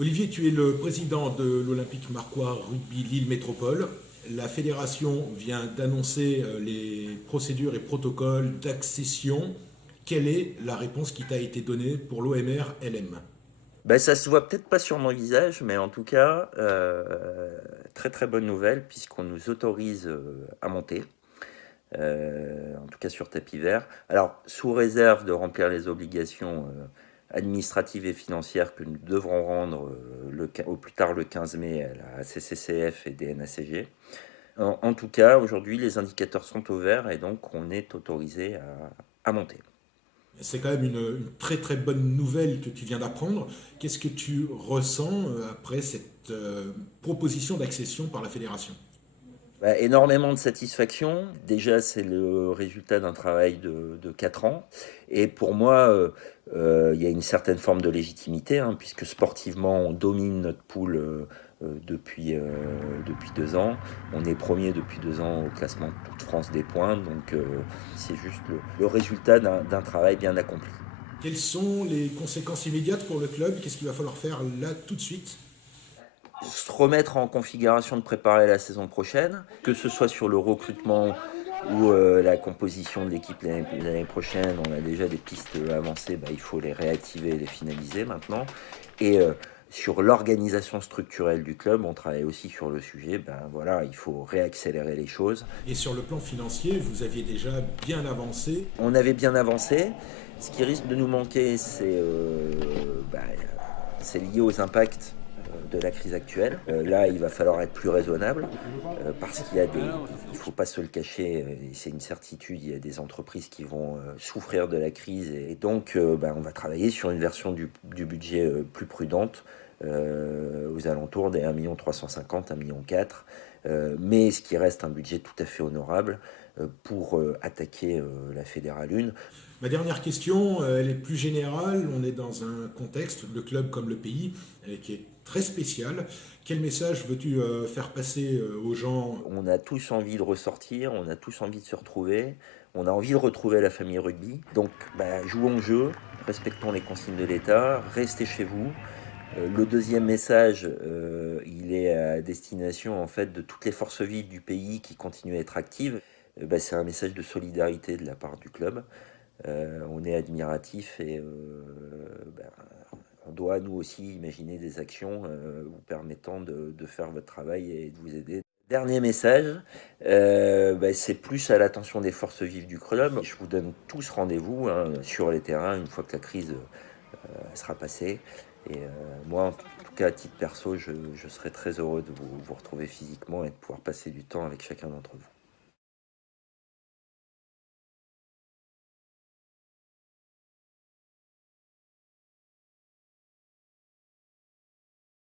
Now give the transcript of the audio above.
Olivier, tu es le président de l'Olympique Marcois Rugby Lille Métropole. La fédération vient d'annoncer les procédures et protocoles d'accession. Quelle est la réponse qui t'a été donnée pour l'OMR LM? Ben, ça se voit peut-être pas sur mon visage, mais en tout cas, très très bonne nouvelle puisqu'on nous autorise à monter, en tout cas sur tapis vert. Alors, sous réserve de remplir les obligations administratives et financières que nous devrons rendre au plus tard le 15 mai à la CCCF et DNACG. En tout cas, aujourd'hui, les indicateurs sont au vert et donc on est autorisé à monter. C'est quand même une très très bonne nouvelle que tu viens d'apprendre. Qu'est-ce que tu ressens après cette proposition d'accession par la fédération? Bah, énormément de satisfaction. Déjà, c'est le résultat d'un travail de 4 ans. Et pour moi, il y a une certaine forme de légitimité, hein, puisque sportivement, on domine notre poule depuis 2 ans. On est premier depuis 2 ans au classement de France des points. Donc, c'est juste le résultat d'un travail bien accompli. Quelles sont les conséquences immédiates pour le club? Qu'est-ce qu'il va falloir faire là tout de suite? Se remettre en configuration de préparer la saison prochaine, que ce soit sur le recrutement ou la composition de l'équipe l'année prochaine. On a déjà des pistes avancées, bah, il faut les réactiver et les finaliser maintenant. Et sur l'organisation structurelle du club, on travaille aussi sur le sujet. Ben voilà, il faut réaccélérer les choses. Et sur le plan financier, vous aviez déjà bien avancé. On avait bien avancé. Ce qui risque de nous manquer, c'est lié aux impacts de la crise actuelle. Là, il va falloir être plus raisonnable parce il faut pas se le cacher, et c'est une certitude, il y a des entreprises qui vont souffrir de la crise et donc on va travailler sur une version du budget plus prudente aux alentours des 1 350 000, 1,4 million, mais ce qui reste un budget tout à fait honorable pour attaquer la Fédérale 1. Ma dernière question, elle est plus générale. On est dans un contexte, le club comme le pays, qui est très spécial. Quel message veux-tu faire passer aux gens? On a tous envie de ressortir, on a tous envie de se retrouver, on a envie de retrouver la famille rugby. Donc jouons le jeu, respectons les consignes de l'État, restez chez vous. Le deuxième message, il est à destination en fait de toutes les forces vives du pays qui continuent à être actives. C'est un message de solidarité de la part du club. On est admiratif et on doit nous aussi imaginer des actions vous permettant de faire votre travail et de vous aider. Dernier message, c'est plus à l'attention des forces vives du club. Je vous donne tous rendez-vous hein, sur les terrains une fois que la crise sera passée. Et moi, en tout cas, à titre perso, je serai très heureux de vous retrouver physiquement et de pouvoir passer du temps avec chacun d'entre vous.